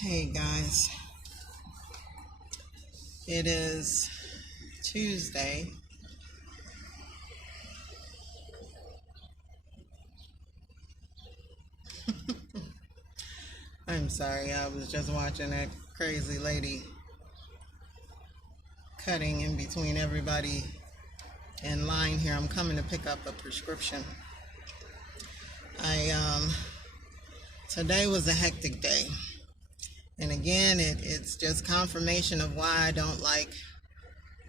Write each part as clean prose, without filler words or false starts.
Hey guys, it is Tuesday. I'm sorry, I was just watching that crazy lady cutting in between everybody in line here. I'm coming to pick up a prescription. I Today was a hectic day. And again, it's just confirmation of why I don't like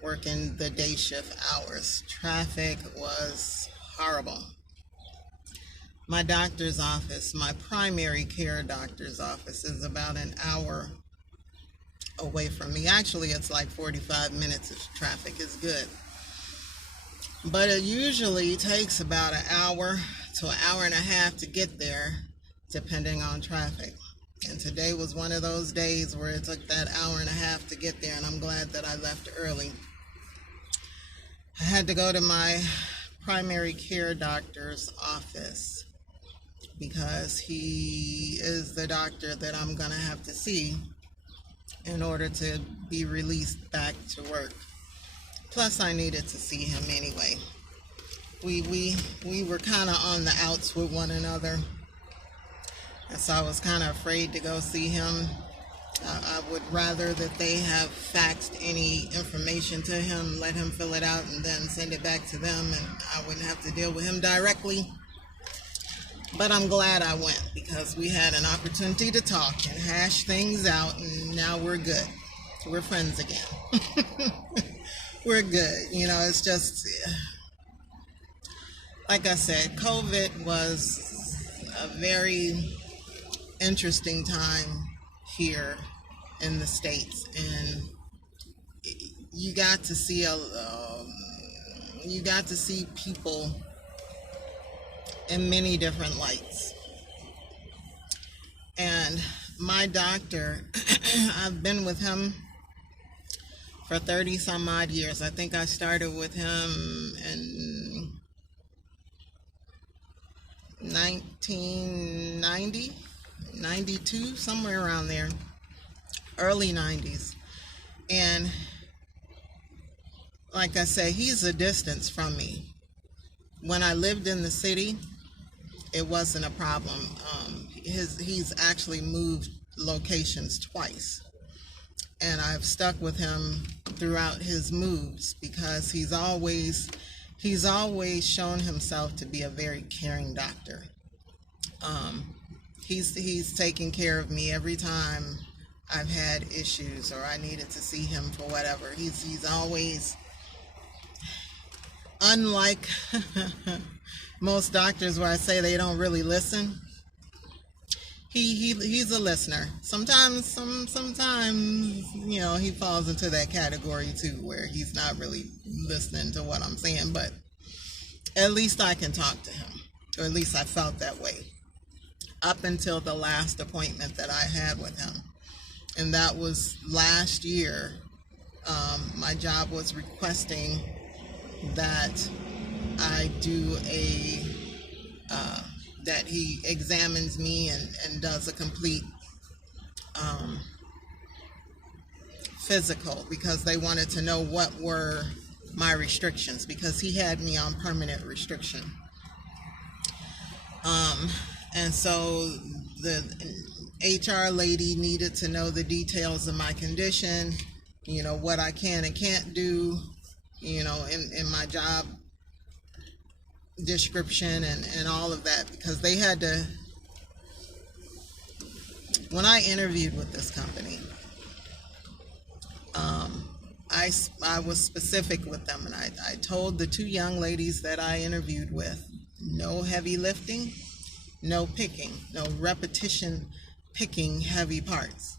working the day shift hours. Traffic was horrible. My doctor's office, my primary care doctor's office, is about an hour away from me. Actually, it's like 45 minutes if traffic is good. But it usually takes about an hour to an hour and a half to get there, depending on traffic. And today was one of those days where it took that hour and a half to get there, and I'm glad that I left early. I had to go to my primary care doctor's office because he is the doctor that I'm going to have to see in order to be released back to work. Plus, I needed to see him anyway. We were kind of on the outs with one another, and so I was kind of afraid to go see him. I would rather that they have faxed any information to him, let him fill it out, and then send it back to them, and I wouldn't have to deal with him directly. But I'm glad I went because we had an opportunity to talk and hash things out, and now we're good. We're friends again. We're good. You know, it's just, like I said, COVID was a very interesting time here in the States, and you got to see people in many different lights. And my doctor, I've been with him for 30 some odd years. I think I started with him in 1990, 92, somewhere around there, early 90s. And like I say, he's a distance from me. When I lived in the city, it wasn't a problem. He's actually moved locations twice, and I've stuck with him throughout his moves because he's always shown himself to be a very caring doctor. He's taken care of me every time I've had issues or I needed to see him for whatever. He's always, unlike most doctors where I say they don't really listen, he's a listener. Sometimes you know, he falls into that category too, where he's not really listening to what I'm saying, but at least I can talk to him, or at least I felt that way up until the last appointment that I had with him, and that was last year. My job was requesting that I do that he examines me and does a complete physical, because they wanted to know what were my restrictions, because he had me on permanent restriction. And so the HR lady needed to know the details of my condition, you know, what I can and can't do, you know, in my job description and all of that, because they had to, when I interviewed with this company, I was specific with them, and I told the two young ladies that I interviewed with, no heavy lifting, no picking, no repetition picking heavy parts.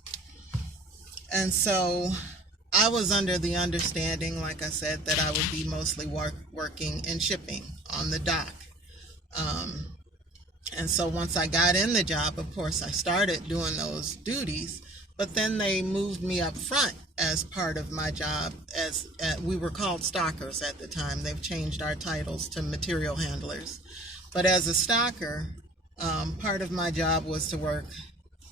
And so I was under the understanding, like I said, that I would be mostly working in shipping on the dock. And so once I got in the job, of course, I started doing those duties, but then they moved me up front as part of my job. As we were called stockers at the time. They've changed our titles to material handlers. But as a stocker, part of my job was to work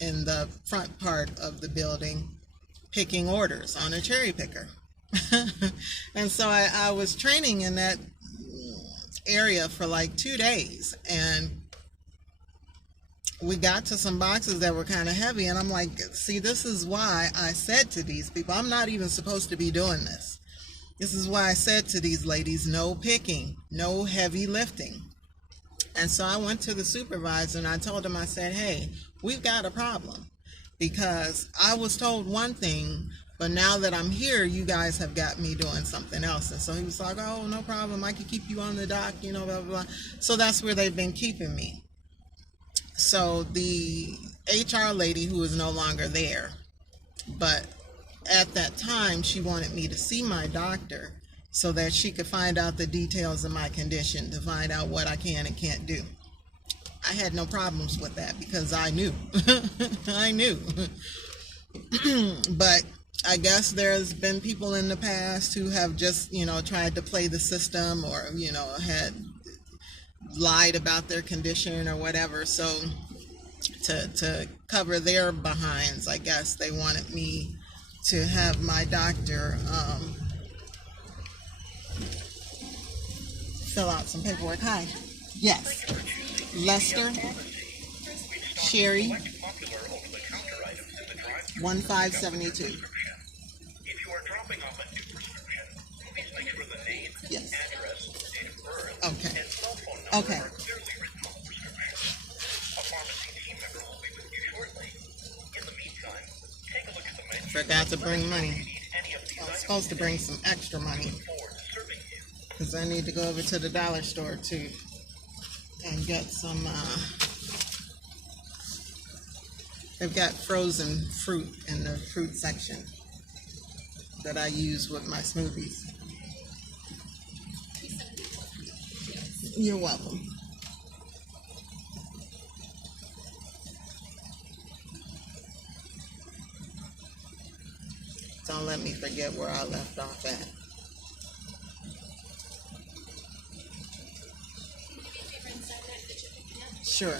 in the front part of the building picking orders on a cherry picker. And so I was training in that area for like 2 days, and we got to some boxes that were kind of heavy, and I'm like, see, this is why I said to these people, I'm not even supposed to be doing this. This is why I said to these ladies, no picking, no heavy lifting. And so I went to the supervisor and I told him, I said, hey, we've got a problem, because I was told one thing, but now that I'm here, you guys have got me doing something else. And so he was like, oh, no problem, I can keep you on the dock, you know, blah, blah, blah. So that's where they've been keeping me. So the HR lady, who is no longer there, but at that time, she wanted me to see my doctor so that she could find out the details of my condition, to find out what I can and can't do. I had no problems with that because I knew. I knew. But I guess there's been people in the past who have just, you know, tried to play the system, or, you know, had lied about their condition or whatever. So to cover their behinds, I guess they wanted me to have my doctor fill out some paperwork. Hi. Yes. Lester Sherry 1572. Yes. Okay. Okay. Forgot to bring money. I was supposed to bring some extra money because I need to go over to the dollar store too and get some, they've got frozen fruit in the fruit section that I use with my smoothies. You're welcome. Don't let me forget where I left off at. Sure.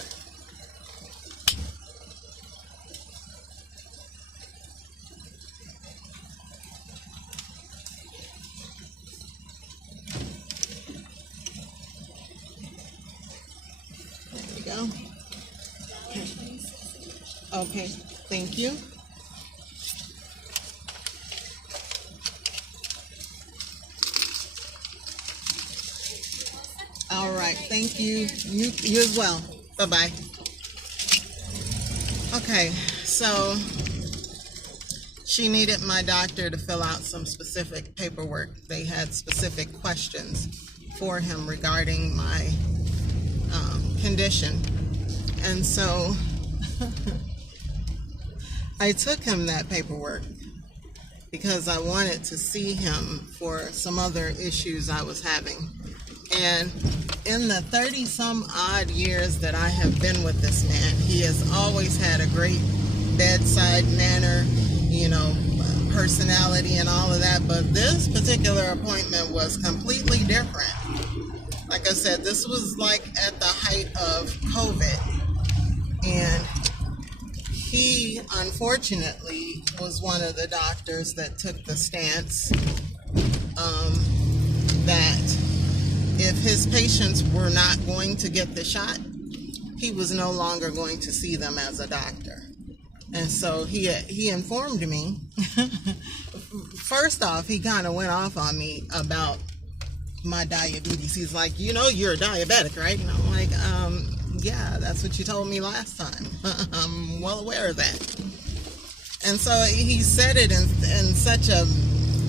There we go. Okay, thank you. All right, thank you. You as well. Bye-bye. Okay, so she needed my doctor to fill out some specific paperwork. They had specific questions for him regarding my condition. And so I took him that paperwork because I wanted to see him for some other issues I was having. And in the 30-some odd years that I have been with this man, he has always had a great bedside manner, you know, personality and all of that. But this particular appointment was completely different. Like I said, this was like at the height of COVID. And he, unfortunately, was one of the doctors that took the stance that if his patients were not going to get the shot, he was no longer going to see them as a doctor. And so he informed me. First off, he kind of went off on me about my diabetes. He's like, you know, you're a diabetic, right? And I'm like, yeah, that's what you told me last time. I'm well aware of that. And so he said it in such a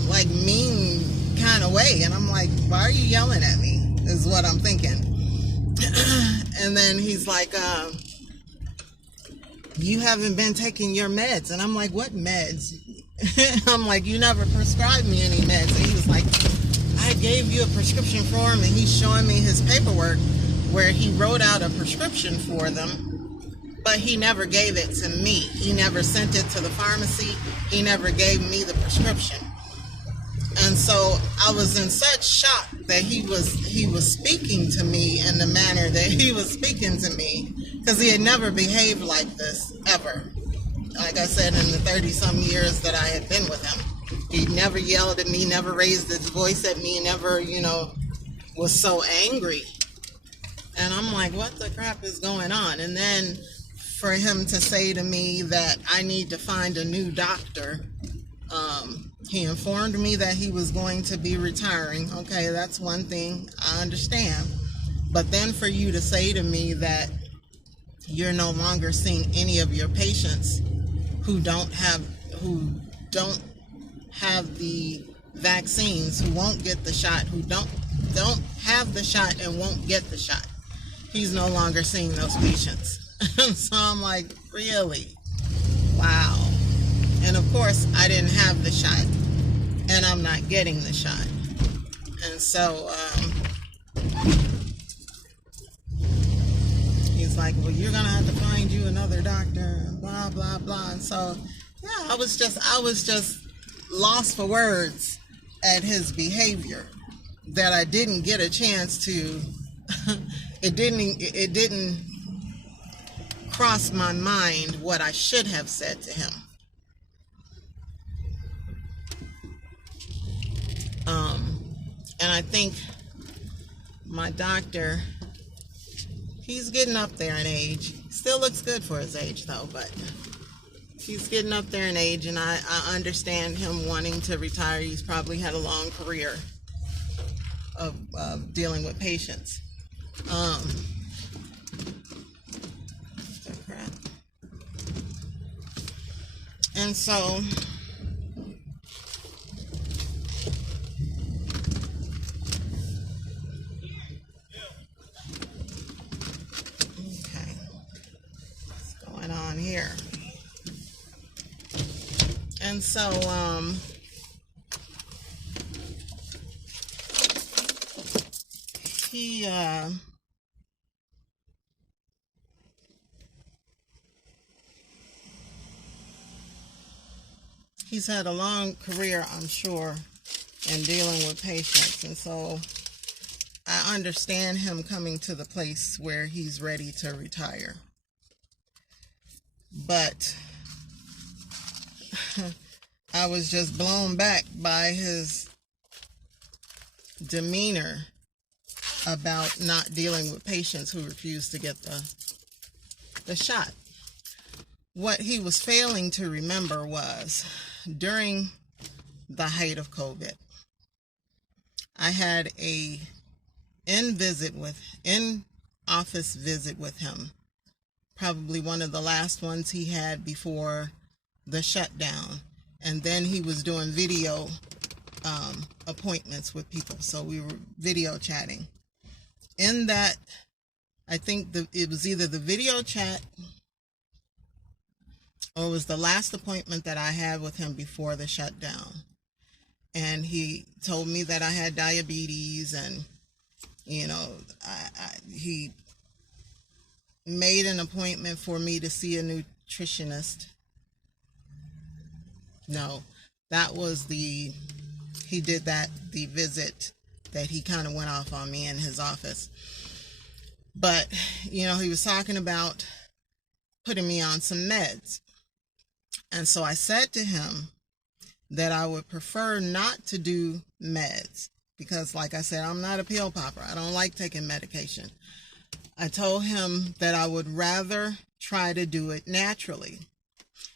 like mean kind of way, and I'm like, why are you yelling at me, is what I'm thinking. And then he's like, you haven't been taking your meds. And I'm like, what meds? I'm like, you never prescribed me any meds. And he was like, I gave you a prescription form. And he's showing me his paperwork where he wrote out a prescription for them, but he never gave it to me. He never sent it to the pharmacy. He never gave me the prescription. And so I was in such shock that he was speaking to me in the manner that he was speaking to me, because he had never behaved like this, ever. like I said, in the 30-some years that I had been with him. He never yelled at me, never raised his voice at me, never, was so angry. And I'm like, what the crap is going on? And then for him to say to me that I need to find a new doctor, he informed me that he was going to be retiring. Okay, that's one thing, I understand. But then for you to say to me that you're no longer seeing any of your patients who don't have the vaccines, who won't get the shot, who don't have the shot and won't get the shot. He's no longer seeing those patients. So I'm like, really? Wow. And of course, I didn't have the shot, and I'm not getting the shot. And so he's like, well, you're gonna have to find you another doctor, blah blah blah. And so yeah, I was just lost for words at his behavior, that I didn't get a chance to it didn't cross my mind what I should have said to him. And I think my doctor, he's getting up there in age. Still looks good for his age though, but he's getting up there in age, and I understand him wanting to retire. He's probably had a long career of dealing with patients. And so on here. And so he's had a long career, I'm sure, in dealing with patients, and so I understand him coming to the place where he's ready to retire. But I was just blown back by his demeanor about not dealing with patients who refuse to get the shot. What he was failing to remember was, during the height of COVID, I had a in-office visit with him. Probably one of the last ones he had before the shutdown. And then he was doing video appointments with people. So we were video chatting. In that, I think it was either the video chat or it was the last appointment that I had with him before the shutdown. And he told me that I had diabetes, and, he made an appointment for me to see a nutritionist. No, that was the visit that he kind of went off on me in his office. But, he was talking about putting me on some meds. And so I said to him that I would prefer not to do meds because, like I said, I'm not a pill popper. I don't like taking medication. I told him that I would rather try to do it naturally.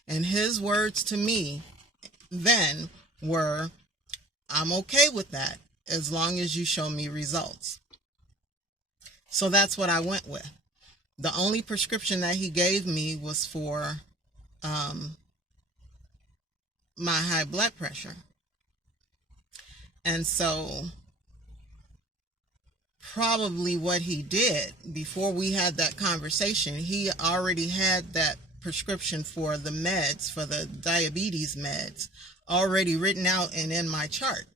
And his words to me then were, I'm okay with that as long as you show me results. So that's what I went with. The only prescription that he gave me was for my high blood pressure. And so probably what he did before we had that conversation, he already had that prescription for the meds, for the diabetes meds, already written out and in my chart.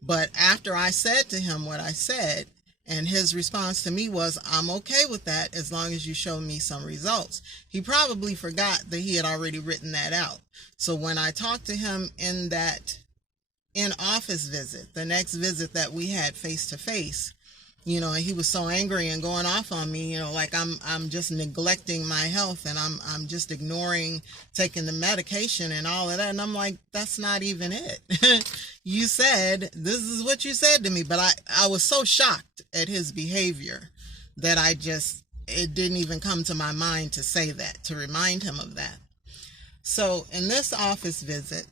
But after I said to him what I said, and his response to me was, I'm okay with that as long as you show me some results. He probably forgot that he had already written that out. So when I talked to him in that in-office visit, the next visit that we had face-to-face, And he was so angry and going off on me, like I'm just neglecting my health, and I'm just ignoring taking the medication and all of that. And I'm like, that's not even it. You said, this is what you said to me. But I was so shocked at his behavior that it didn't even come to my mind to say that, to remind him of that. So in this office visit,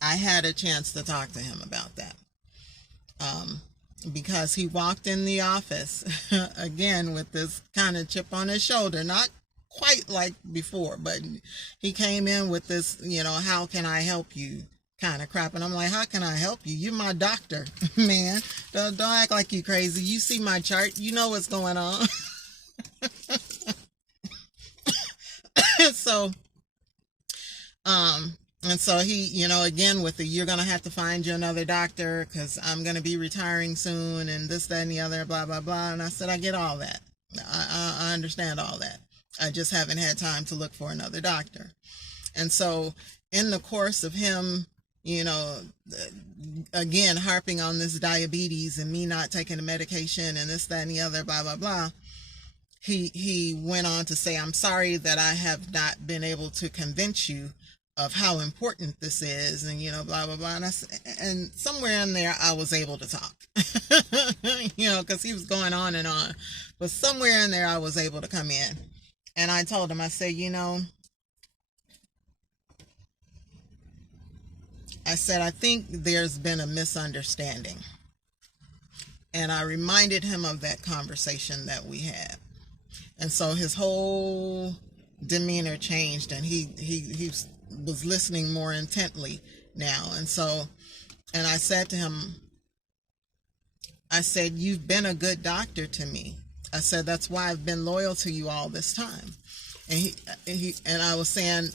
I had a chance to talk to him about that. Because he walked in the office again with this kind of chip on his shoulder, not quite like before, but he came in with this, how can I help you kind of crap. And I'm like, how can I help you? You're my doctor, man. Don't act like you crazy. You see my chart. You know what's going on. So, and so he, again with you're going to have to find you another doctor because I'm going to be retiring soon and this, that, and the other, blah, blah, blah. And I said, I get all that. I understand all that. I just haven't had time to look for another doctor. And so in the course of him, again, harping on this diabetes and me not taking the medication and this, that, and the other, blah, blah, blah. He went on to say, I'm sorry that I have not been able to convince you of how important this is, and blah blah blah. And somewhere in there I was able to talk, because he was going on and on, but somewhere in there I was able to come in, and I told him, I said, I think there's been a misunderstanding, and I reminded him of that conversation that we had, and so his whole demeanor changed, and he was listening more intently now. And I said to him, I said, you've been a good doctor to me. I said, that's why I've been loyal to you all this time. And I was saying,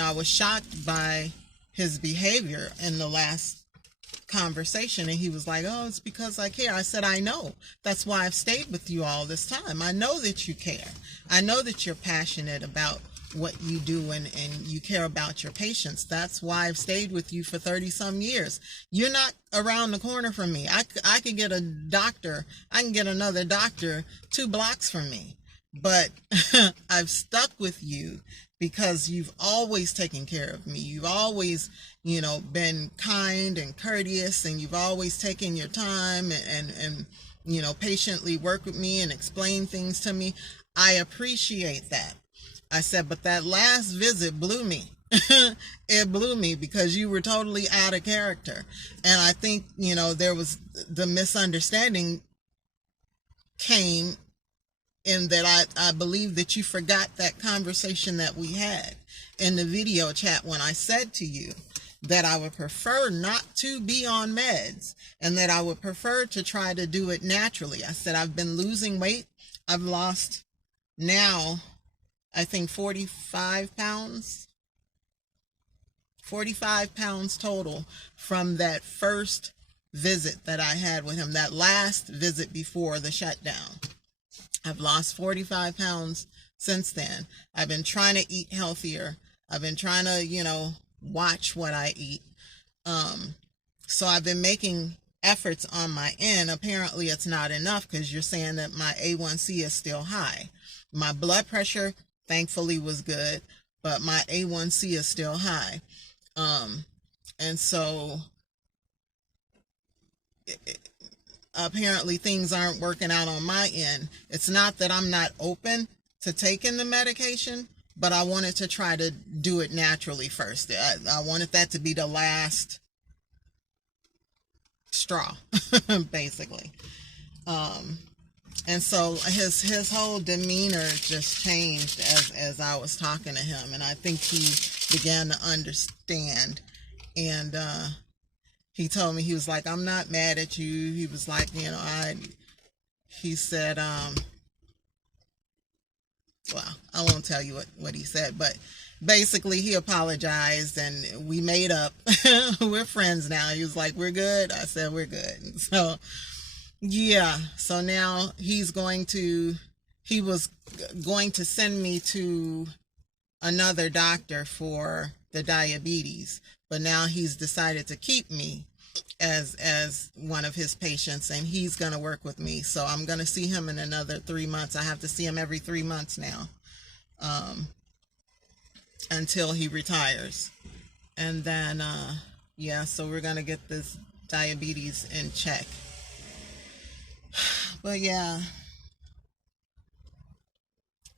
I was shocked by his behavior in the last conversation. And he was like, oh, it's because I care. I said, I know. That's why I've stayed with you all this time. I know that you care. I know that you're passionate about what you do and you care about your patients. That's why I've stayed with you for 30 some years. You're not around the corner from me. I could get a doctor. I can get another doctor 2 blocks from me, but I've stuck with you because you've always taken care of me. You've always, been kind and courteous, and you've always taken your time and patiently work with me and explain things to me. I appreciate that. I said, but that last visit blew me. It blew me because you were totally out of character. And I think, there was the misunderstanding came in that I believe that you forgot that conversation that we had in the video chat when I said to you that I would prefer not to be on meds and that I would prefer to try to do it naturally. I said, I've been losing weight. I've lost now, I think 45 pounds total from that first visit that I had with him, that last visit before the shutdown. I've lost 45 pounds since then. I've been trying to eat healthier. I've been trying to, watch what I eat. So I've been making efforts on my end. Apparently it's not enough because you're saying that my A1C is still high. My blood pressure thankfully was good, but my A1C is still high. And so apparently things aren't working out on my end. It's not that I'm not open to taking the medication, but I wanted to try to do it naturally first. I wanted that to be the last straw, basically. And so his whole demeanor just changed as I was talking to him, and I think he began to understand. And he told me, he was like, I'm not mad at you. He was like, he said, well, I won't tell you what he said, but basically he apologized and we made up. We're friends now. He was like, we're good. I said, we're good. So yeah, so now he was going to send me to another doctor for the diabetes, but now he's decided to keep me as one of his patients, and he's going to work with me. So I'm going to see him in another 3 months. I have to see him every 3 months now, until he retires. And then, yeah, so we're going to get this diabetes in check. But yeah,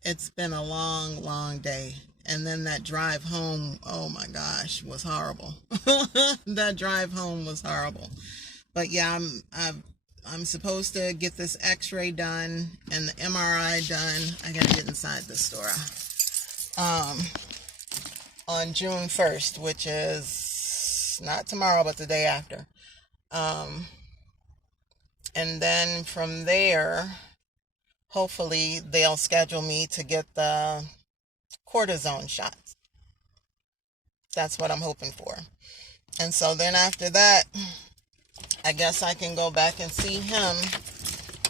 it's been a long, long day. And then that drive home, oh my gosh, was horrible. That drive home was horrible. But yeah, I'm supposed to get this x-ray done and the MRI done. I gotta get inside the store. On June 1st, which is not tomorrow, but the day after. And then from there, hopefully they'll schedule me to get the cortisone shots. That's what I'm hoping for. And so then after that, I guess I can go back and see him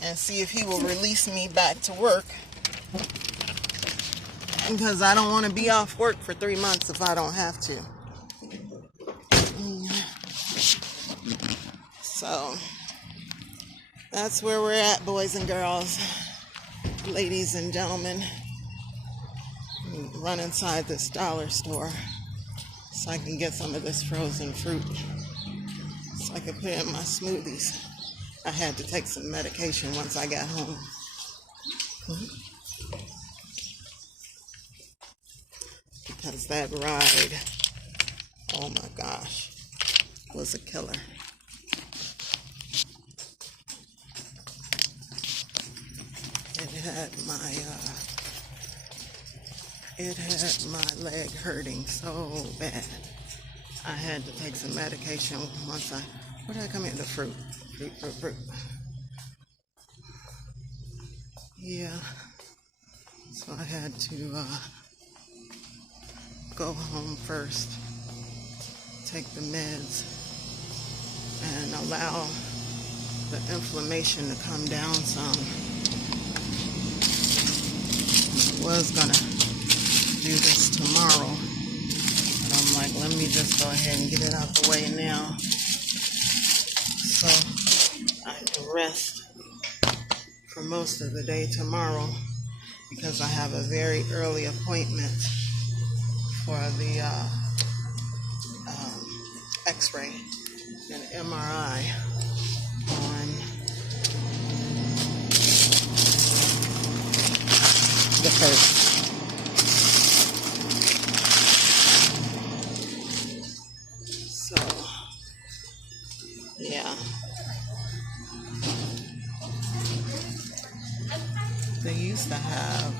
and see if he will release me back to work, because I don't want to be off work for 3 months if I don't have to. So that's where we're at, boys and girls, ladies and gentlemen. Run inside this dollar store so I can get some of this frozen fruit so I can put it in my smoothies. I had to take some medication once I got home. Because that ride, oh my gosh, was a killer. It had my leg hurting so bad. I had to take some medication once where did I come in? The fruit. Yeah. So I had to go home first, take the meds, and allow the inflammation to come down some. I was gonna do this tomorrow, but I'm like, let me just go ahead and get it out the way now so I can rest for most of the day tomorrow, because I have a very early appointment for the x-ray and MRI on the 1st. So, yeah. They used to have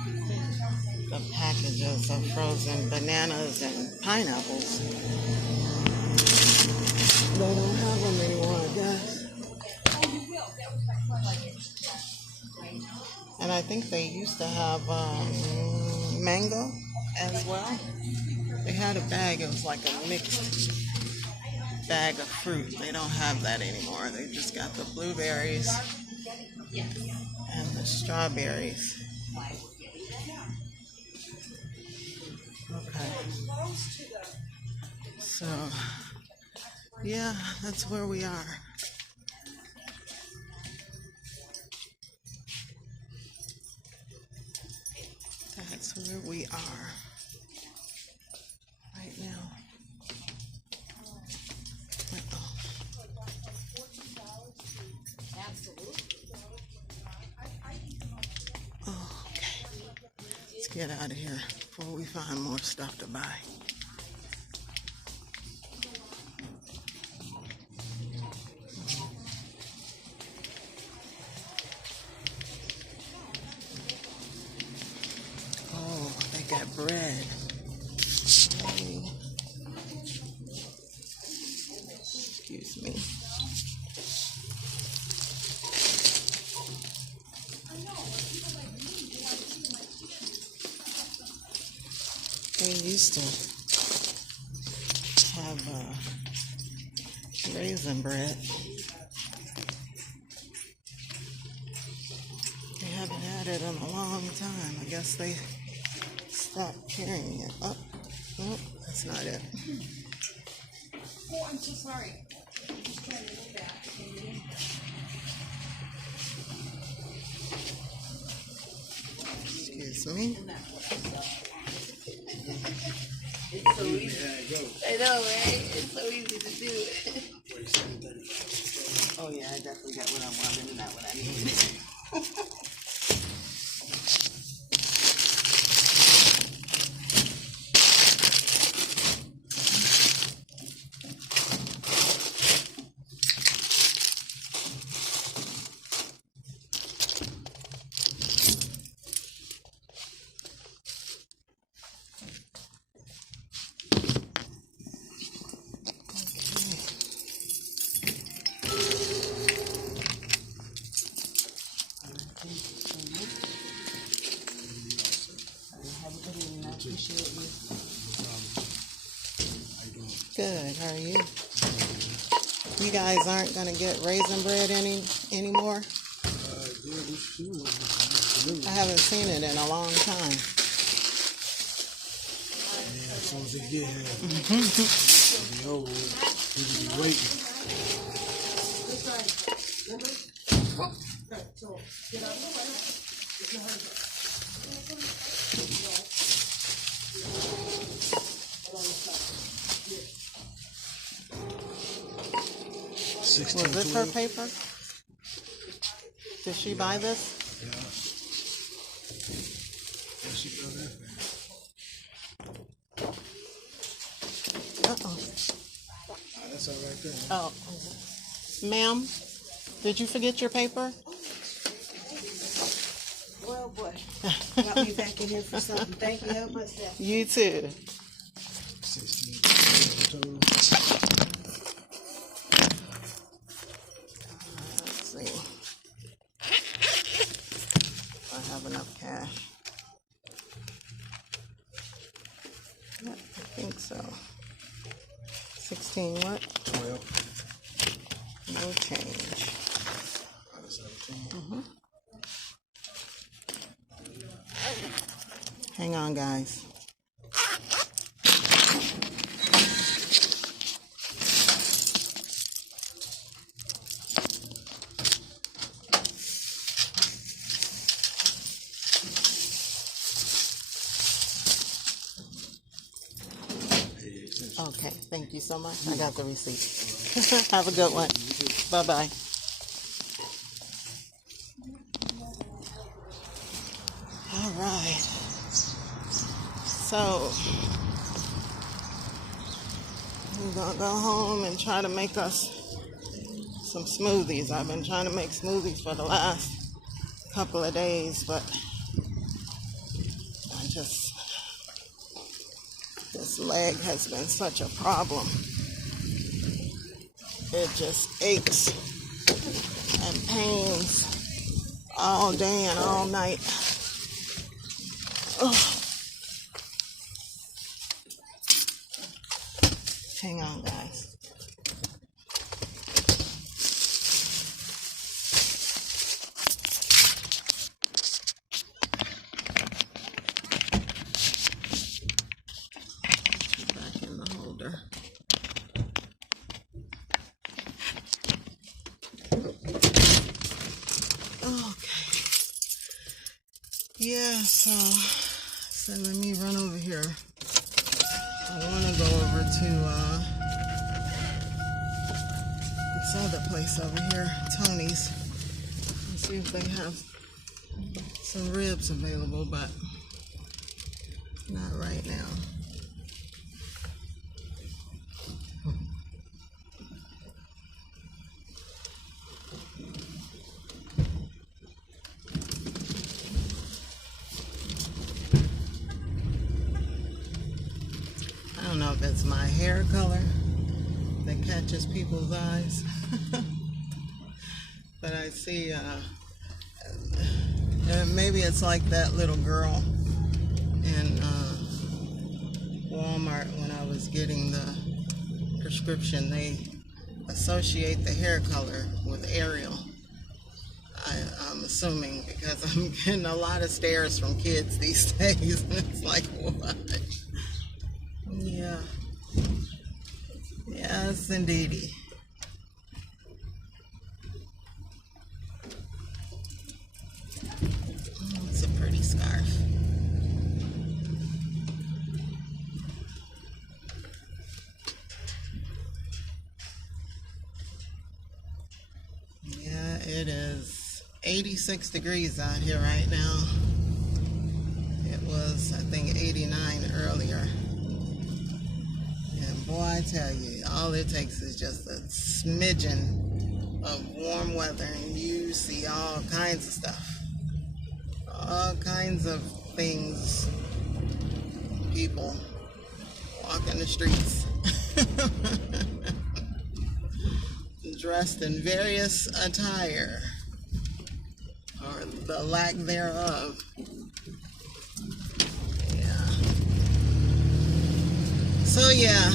the packages of frozen bananas and pineapples. They don't have them anymore, I guess. And I think they used to have mango as well. They had a bag, it was like a mixed bag of fruit. They don't have that anymore. They just got the blueberries and the strawberries. Okay. So, yeah, that's where we are. That's where we are right now. Oh, okay. Let's get out of here before we find more stuff to buy. Oh, they got bread. Hey. Excuse me. They used to have raisin bread. They haven't had it in a long time. I guess they stopped carrying it. Oh, nope, that's not it. Oh, I'm so sorry. Excuse me. It's so easy. I know, right? It's so easy to do it. Oh yeah, I definitely got what I wanted and not what I needed. Good. How are you? You guys aren't gonna get raisin bread anymore? I haven't seen it in a long time. Yeah, as soon as they get here, it'll be over with. People be waiting. Was this her paper? Did she buy this? Yeah. Yeah, she got that thing. Uh-oh. That's all right there. Oh. Ma'am, did you forget your paper? Well, boy, got me back in here for something. Thank you. How much that? You too. 16 total. Let's see. If I have enough cash. Yep, I think so. 16 what? 12. No change. 17. Hang on, guys. Okay, thank you so much. I got the receipt. Have a good one. Bye-bye. All right. So, we're going to go home and try to make us some smoothies. I've been trying to make smoothies for the last couple of days, but this leg has been such a problem. It just aches and pains all day and all night. Ugh. Hang on, guys. Back in the holder. Okay. Yeah, so let me run over here. I want to go over to this other place over here, Tony's, and see if they have some ribs available, but not right now. I don't know if it's my hair color that catches people's eyes, but I see, maybe it's like that little girl in Walmart when I was getting the prescription. They associate the hair color with Ariel. I'm assuming, because I'm getting a lot of stares from kids these days. It's like, what? Yeah. Yes, indeedy. 86 degrees out here right now. It was, I think, 89 earlier. And boy, I tell you, all it takes is just a smidgen of warm weather and you see all kinds of stuff. All kinds of things. People walking the streets. Dressed in various attire, or the lack thereof. Yeah. So yeah,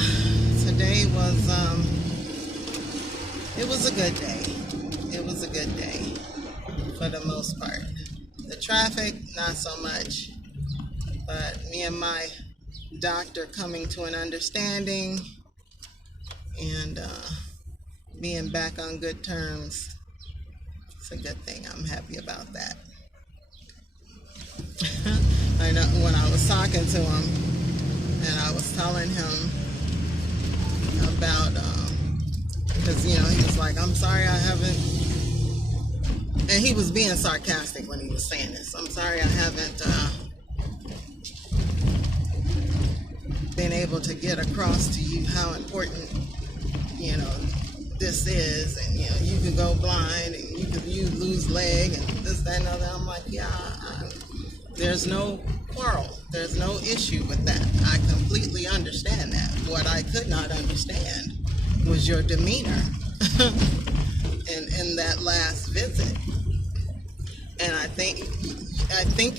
today was it was a good day. It was a good day for the most part. The traffic, not so much, but me and my doctor coming to an understanding and being back on good terms. It's a good thing. I'm happy about that. I know when I was talking to him and I was telling him about, because, he was like, I'm sorry I haven't, and he was being sarcastic when he was saying this. I'm sorry I haven't been able to get across to you how important, this is, and you can go blind and you lose leg and this, that, and other. I'm like, yeah, there's no quarrel, there's no issue with that. I completely understand that. What I could not understand was your demeanor in that last visit. And I think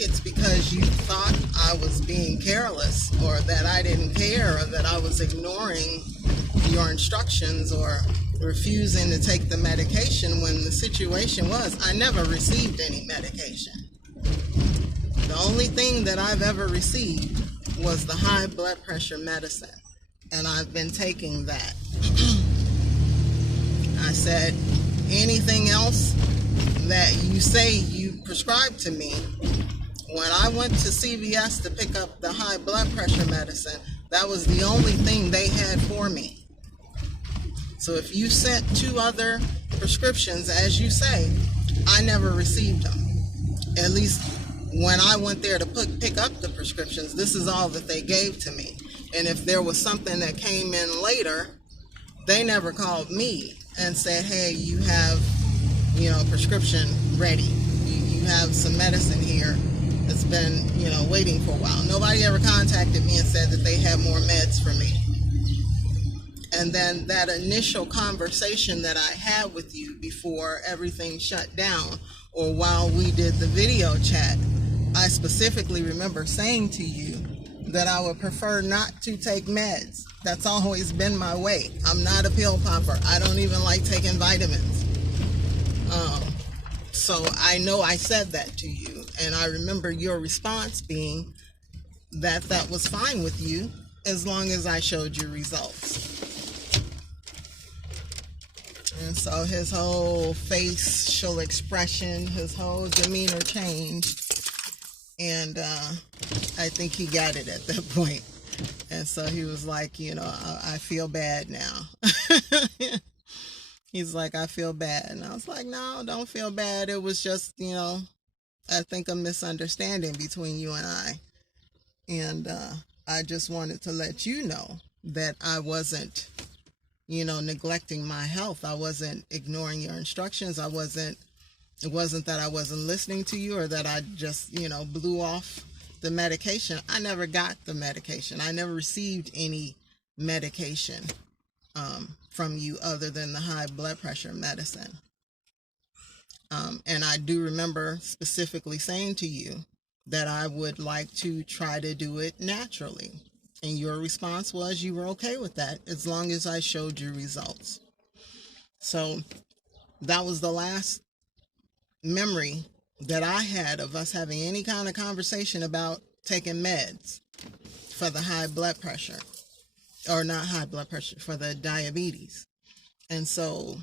it's because you thought I was being careless, or that I didn't care, or that I was ignoring your instructions or refusing to take the medication, when the situation was I never received any medication. The only thing that I've ever received was the high blood pressure medicine, and I've been taking that. I said, anything else that you say you prescribed to me, when I went to CVS to pick up the high blood pressure medicine, that was the only thing they had for me. So if you sent 2 other prescriptions, as you say, I never received them. At least when I went there to pick up the prescriptions, this is all that they gave to me. And if there was something that came in later, they never called me and said, hey, you have, a prescription ready. You have some medicine here that's been, waiting for a while. Nobody ever contacted me and said that they had more meds for me. And then that initial conversation that I had with you before everything shut down, or while we did the video chat, I specifically remember saying to you that I would prefer not to take meds. That's always been my way. I'm not a pill popper. I don't even like taking vitamins. So I know I said that to you, and I remember your response being that that was fine with you as long as I showed you results. And so his whole facial expression, his whole demeanor changed. And I think he got it at that point. And so he was like, I feel bad now. He's like, I feel bad. And I was like, no, don't feel bad. It was just, I think a misunderstanding between you and I. And I just wanted to let you know that I wasn't, neglecting my health. I wasn't ignoring your instructions. It wasn't that I wasn't listening to you, or that I just, blew off the medication. I never got the medication. I never received any medication from you other than the high blood pressure medicine. And I do remember specifically saying to you that I would like to try to do it naturally. And your response was you were okay with that as long as I showed you results. So that was the last memory that I had of us having any kind of conversation about taking meds for the high blood pressure, or not high blood pressure, for the diabetes. And so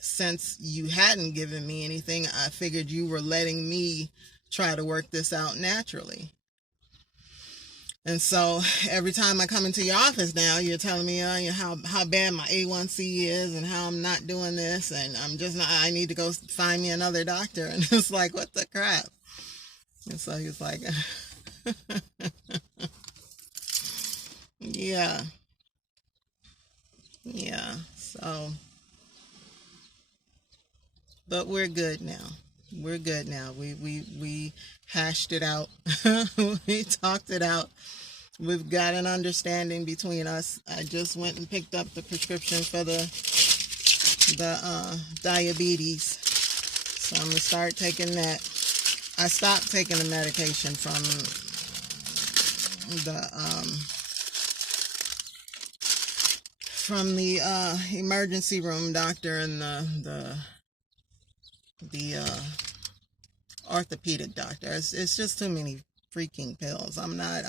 since you hadn't given me anything, I figured you were letting me try to work this out naturally. And so every time I come into your office now, you're telling me how bad my A1C is and how I'm not doing this, and I'm just not. I need to go find me another doctor. And it's like, what the crap? And so he's like, yeah, yeah. So, but we're good now. We're good now. We hashed it out. We talked it out. We've got an understanding between us. I just went and picked up the prescription for the diabetes. So I'm gonna start taking that. I stopped taking the medication from the emergency room doctor and the orthopedic doctor. It's just too many freaking pills. I'm not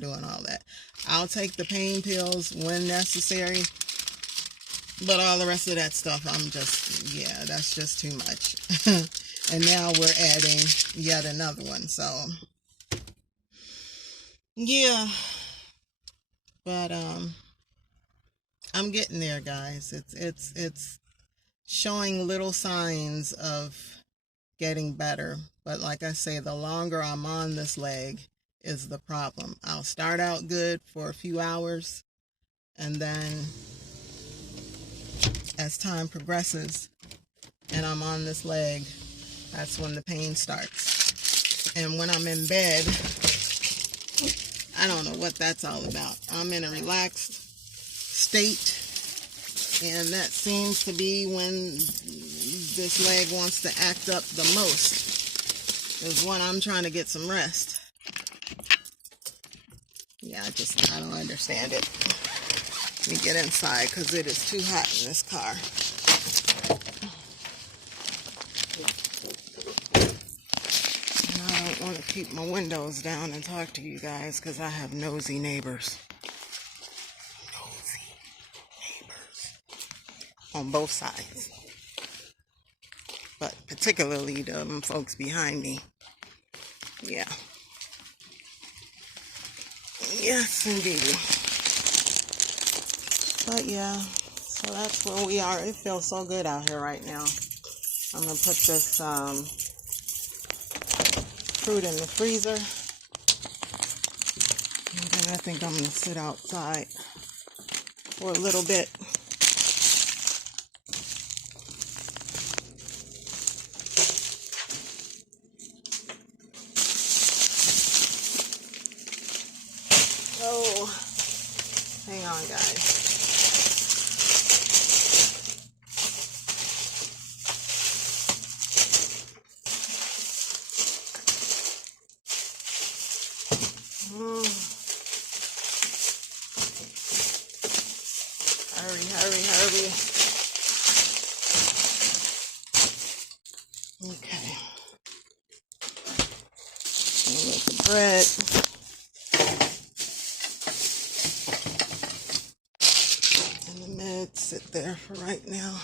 doing all that. I'll take the pain pills when necessary, but all the rest of that stuff, that's just too much. And now we're adding yet another one. So yeah, but I'm getting there, guys. It's showing little signs of getting better, but like I say, the longer I'm on this leg is the problem. I'll start out good for a few hours, and then as time progresses and I'm on this leg, that's when the pain starts. And when I'm in bed, I don't know what that's all about. I'm in a relaxed state, and that seems to be when this leg wants to act up the most, is when I'm trying to get some rest. Yeah, I don't understand it. Let me get inside because it is too hot in this car. And I don't want to keep my windows down and talk to you guys because I have nosy neighbors. On both sides, but particularly the folks behind me. Yeah. Yes, indeed. But yeah, so that's where we are. It feels so good out here right now. I'm gonna put this fruit in the freezer, and then I think I'm gonna sit outside for a little bit. Oh, hang on, guys. Hurry. Okay. With the bread. Sit there for right now,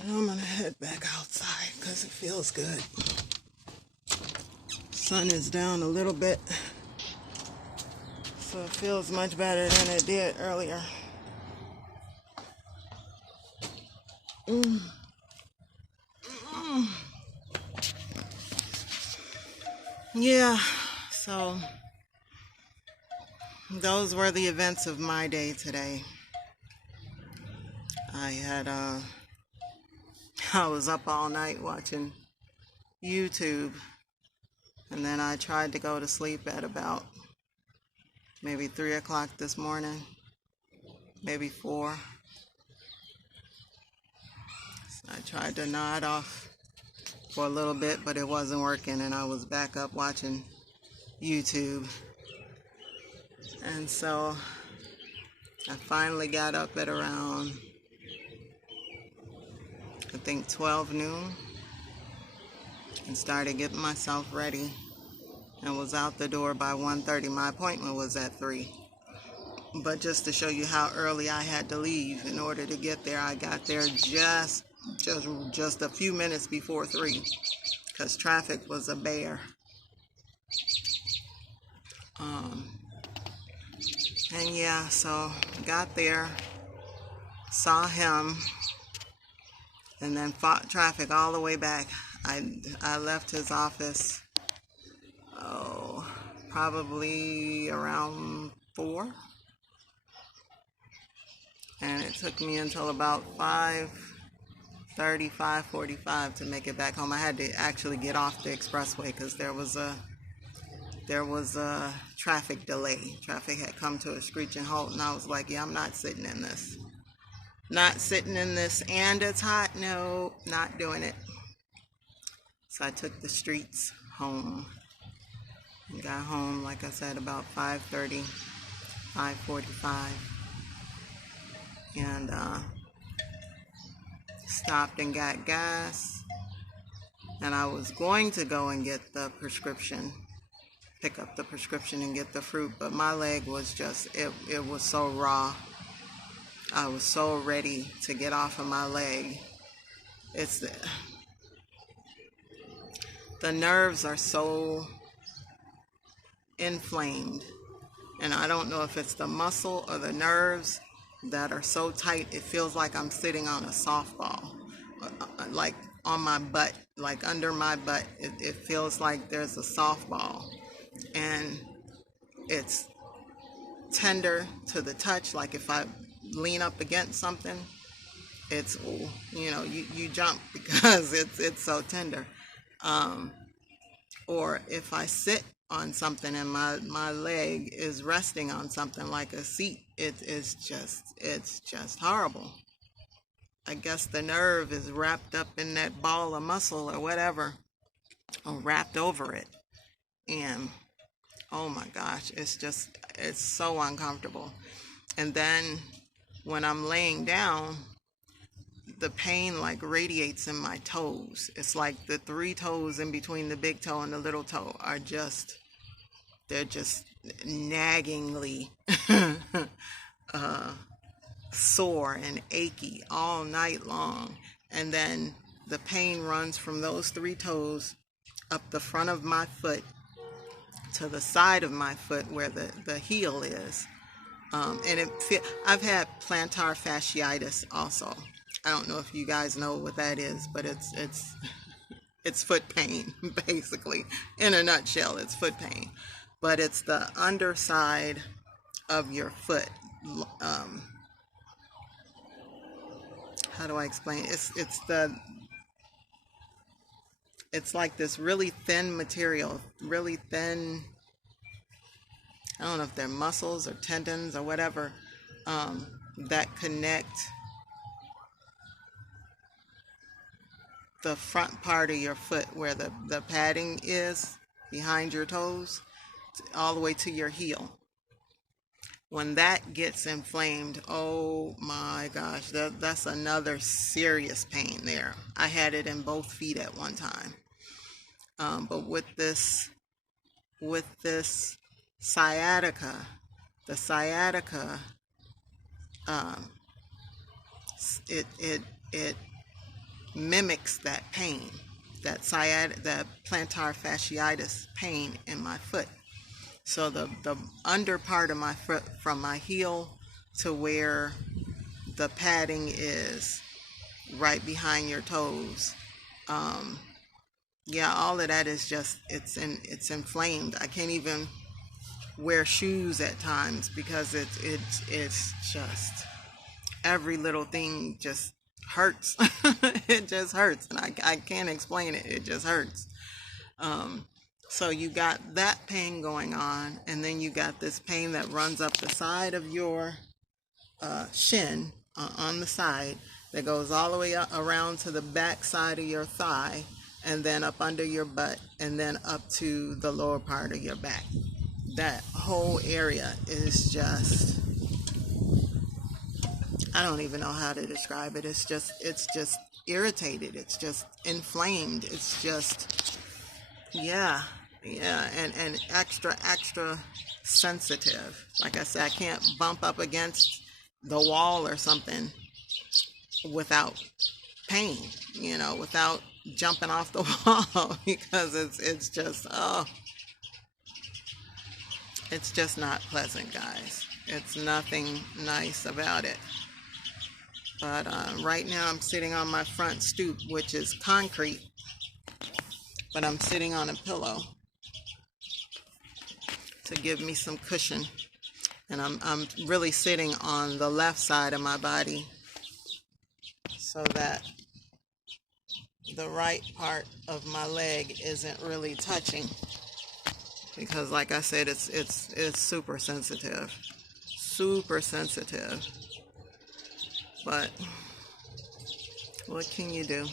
and I'm gonna head back outside because it feels good. Sun is down a little bit, so it feels much better than it did earlier. Yeah, so those were the events of my day today. I was up all night watching YouTube, and then I tried to go to sleep at about maybe 3 o'clock this morning, maybe 4. So I tried to nod off for a little bit, but it wasn't working, and I was back up watching YouTube. And so I finally got up at around, I think, 12 noon and started getting myself ready and was out the door by 1:30. My appointment was at 3. But just to show you how early I had to leave in order to get there, I got there just a few minutes before 3 because traffic was a bear. And yeah, so got there, saw him, and then fought traffic all the way back. I left his office, probably around 4. And it took me until about 5:30, 5:45 to make it back home. I had to actually get off the expressway because there was a traffic delay. Traffic had come to a screeching halt, and I was like, yeah, I'm not sitting in this. Not sitting in this, and it's hot. No, not doing it. So I took the streets home. And got home, like I said, about 5:30, 5:45. And stopped and got gas. And I was going to go and get the prescription, pick up the prescription and get the fruit, but my leg was just, it was so raw. I was so ready to get off of my leg. It's the nerves are so inflamed, and I don't know if it's the muscle or the nerves that are so tight, it feels like I'm sitting on a softball, like on my butt, like under my butt. It feels like there's a softball, and it's tender to the touch. Like if I lean up against something, it's, you jump because it's so tender. Or if I sit on something and my leg is resting on something like a seat, it's just horrible. I guess the nerve is wrapped up in that ball of muscle or whatever, or wrapped over it. And oh my gosh, it's so uncomfortable. And then when I'm laying down, the pain like radiates in my toes. It's like the 3 toes in between the big toe and the little toe are they're just naggingly sore and achy all night long. And then the pain runs from those 3 toes up the front of my foot to the side of my foot where the heel is. And I've had plantar fasciitis also. I don't know if you guys know what that is, but it's foot pain, basically. In a nutshell, it's foot pain. But it's the underside of your foot. How do I explain? It's like this really thin material, really thin. I don't know if they're muscles or tendons or whatever, that connect the front part of your foot where the padding is behind your toes all the way to your heel. When that gets inflamed, oh my gosh, that's another serious pain there. I had it in both feet at one time. But with this sciatica, the sciatica, it mimics that pain, that plantar fasciitis pain in my foot. So the under part of my foot, from my heel to where the padding is right behind your toes, all of that is just, it's inflamed. I can't even wear shoes at times because it's just, every little thing just hurts. It just hurts, and I can't explain it. It just hurts. So you got that pain going on, and then you got this pain that runs up the side of your shin, on the side, that goes all the way around to the back side of your thigh, and then up under your butt, and then up to the lower part of your back. That whole area is just, I don't even know how to describe it. It's just irritated. It's just inflamed. It's just, and extra sensitive. Like I said, I can't bump up against the wall or something without pain, without jumping off the wall, because it's just, it's just not pleasant, guys. It's nothing nice about it. But right now I'm sitting on my front stoop, which is concrete, but I'm sitting on a pillow to give me some cushion. And I'm really sitting on the left side of my body so that the right part of my leg isn't really touching, because like I said, it's super sensitive. But what can you do?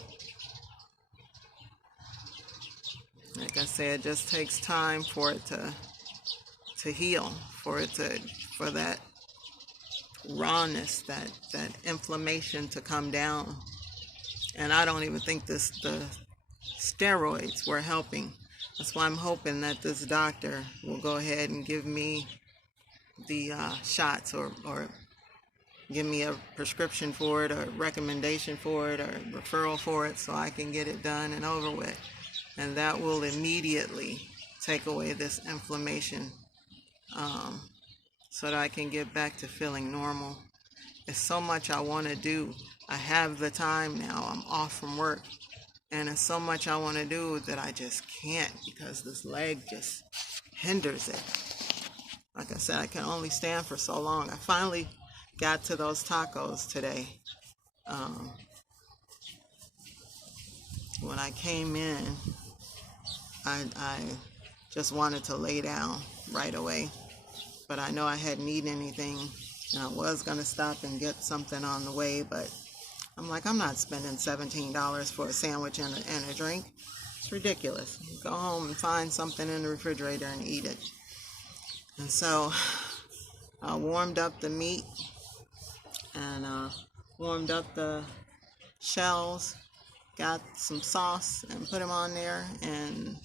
Like I said, it just takes time for it to heal, for that rawness, that inflammation to come down. And I don't even think the steroids were helping. That's why I'm hoping that this doctor will go ahead and give me the shots, or give me a prescription for it, or recommendation for it, or referral for it, so I can get it done and over with. And that will immediately take away this inflammation, so that I can get back to feeling normal. There's so much I want to do. I have the time now. I'm off from work. And there's so much I want to do that I just can't, because this leg just hinders it. Like I said, I can only stand for so long. I finally got to those tacos today. When I came in, I just wanted to lay down right away. But I know I hadn't eaten anything, and I was going to stop and get something on the way, but I'm like, I'm not spending $17 for a sandwich and a drink. It's ridiculous. Go home and find something in the refrigerator and eat it. And so I warmed up the meat and warmed up the shells, got some sauce and put them on there, and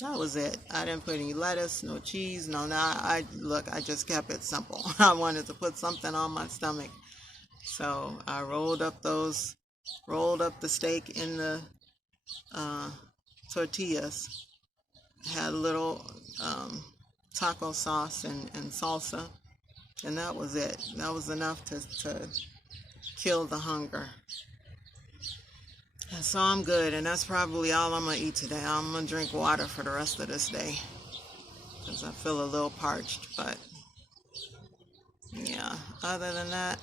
that was it. I didn't put any lettuce, no cheese, no. I just kept it simple. I wanted to put something on my stomach. So I rolled up the steak in the tortillas, had a little taco sauce and salsa, and that was it. That was enough to kill the hunger. And so I'm good, and that's probably all I'm going to eat today. I'm going to drink water for the rest of this day, because I feel a little parched. But yeah, other than that,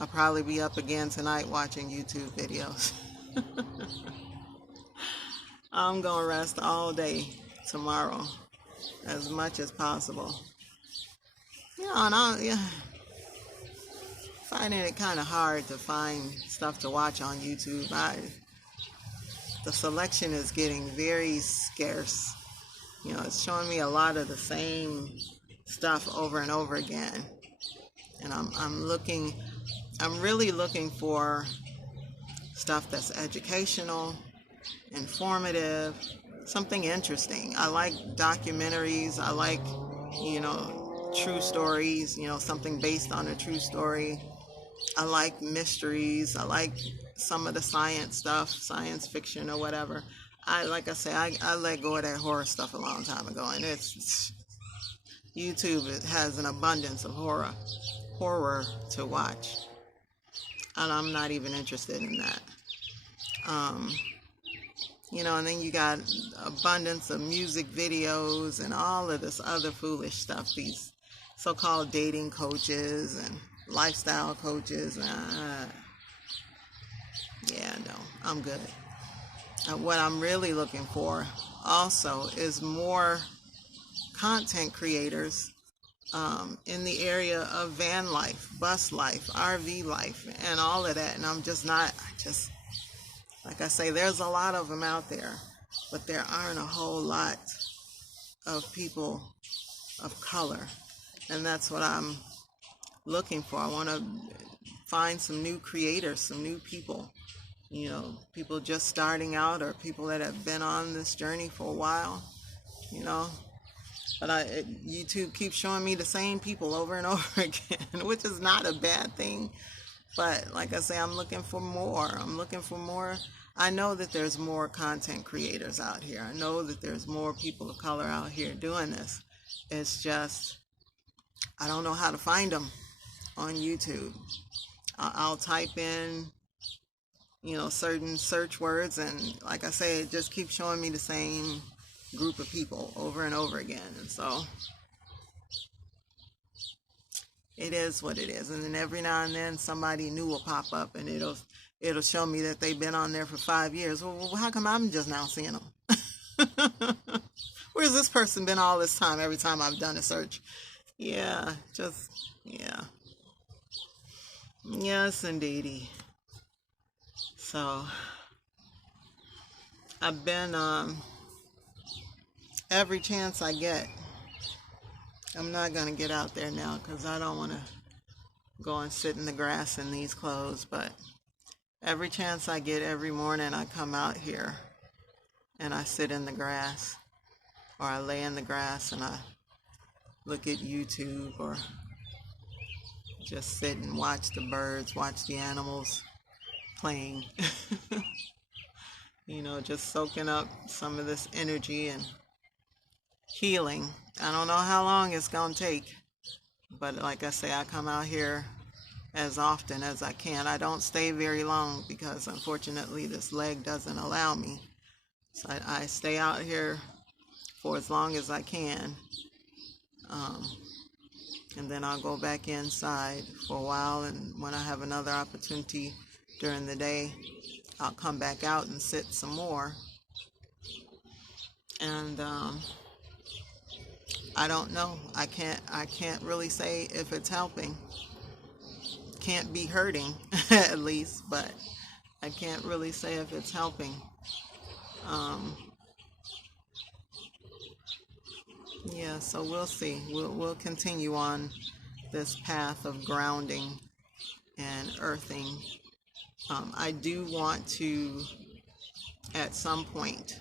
I'll probably be up again tonight watching YouTube videos. I'm going to rest all day tomorrow, as much as possible. And finding it kind of hard to find stuff to watch on YouTube. The selection is getting very scarce. It's showing me a lot of the same stuff over and over again. And I'm really looking for stuff that's educational, informative, something interesting. I like documentaries. I like, true stories, something based on a true story. I like mysteries. I like some of the science stuff, science fiction or whatever. I let go of that horror stuff a long time ago, and YouTube has an abundance of horror to watch, and I'm not even interested in that. And then you got abundance of music videos and all of this other foolish stuff, these so-called dating coaches and lifestyle coaches. No, I'm good. What I'm really looking for also is more content creators in the area of van life, bus life, RV life, and all of that. And like I say, there's a lot of them out there, but there aren't a whole lot of people of color. And that's what I'm looking for. I want to find some new creators, some new people, people just starting out, or people that have been on this journey for a while, But YouTube keeps showing me the same people over and over again, which is not a bad thing. But like I say, I'm looking for more. I know that there's more content creators out here. I know that there's more people of color out here doing this. It's just, I don't know how to find them on YouTube. I'll type in, certain search words, and like I say, it just keeps showing me the same group of people over and over again. And so it is what it is. And then every now and then somebody new will pop up, and it'll show me that they've been on there for 5 years. Well, how come I'm just now seeing them? Where's this person been all this time, every time I've done a search? Yeah. Yes, indeedy. So, I've been, every chance I get, I'm not going to get out there now because I don't want to go and sit in the grass in these clothes, but every chance I get, every morning I come out here and I sit in the grass, or I lay in the grass and I look at YouTube, or just sit and watch the birds, watch the animals playing. Just soaking up some of this energy and healing. I don't know how long it's going to take, but like I say, I come out here as often as I can. I don't stay very long because unfortunately this leg doesn't allow me. So I stay out here for as long as I can. And then I'll go back inside for a while, and when I have another opportunity during the day, I'll come back out and sit some more. And I don't know. I can't really say if it's helping. Can't be hurting at least, but I can't really say if it's helping. Yeah, so we'll see. We'll continue on this path of grounding and earthing. I do want to, at some point,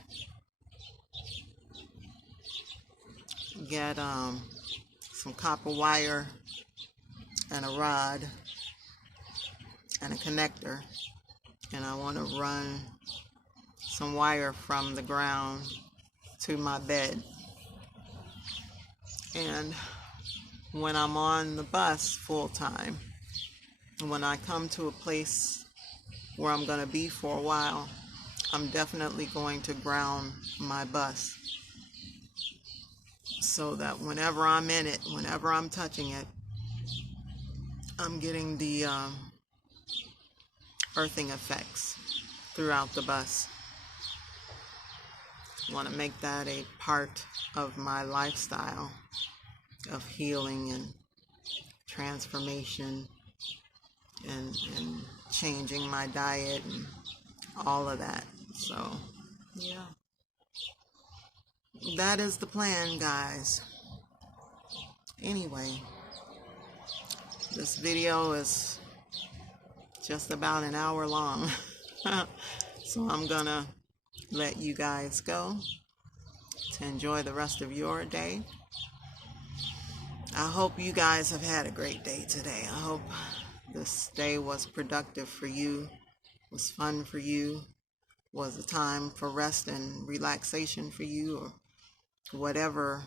get some copper wire and a rod and a connector, and I want to run some wire from the ground to my bed. And when I'm on the bus full time, when I come to a place where I'm going to be for a while, I'm definitely going to ground my bus so that whenever I'm in it, whenever I'm touching it, I'm getting the earthing effects throughout the bus. I want to make that a part of my lifestyle of healing and transformation and changing my diet and all of that. So, yeah. That is the plan, guys. Anyway, this video is just about an hour long. So I'm gonna let you guys go to enjoy the rest of your day. I hope you guys have had a great day today. I hope this day was productive for you, was fun for you, was a time for rest and relaxation for you, or whatever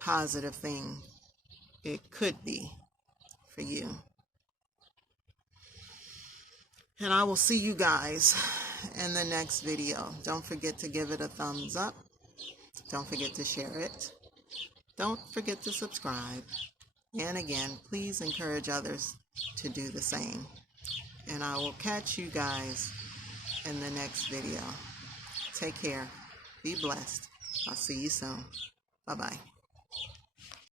positive thing it could be for you. And I will see you guys in the next video. Don't forget to give it a thumbs up. Don't forget to share it. Don't forget to subscribe. And again, please encourage others to do the same. And I will catch you guys in the next video. Take care. Be blessed. I'll see you soon. Bye-bye.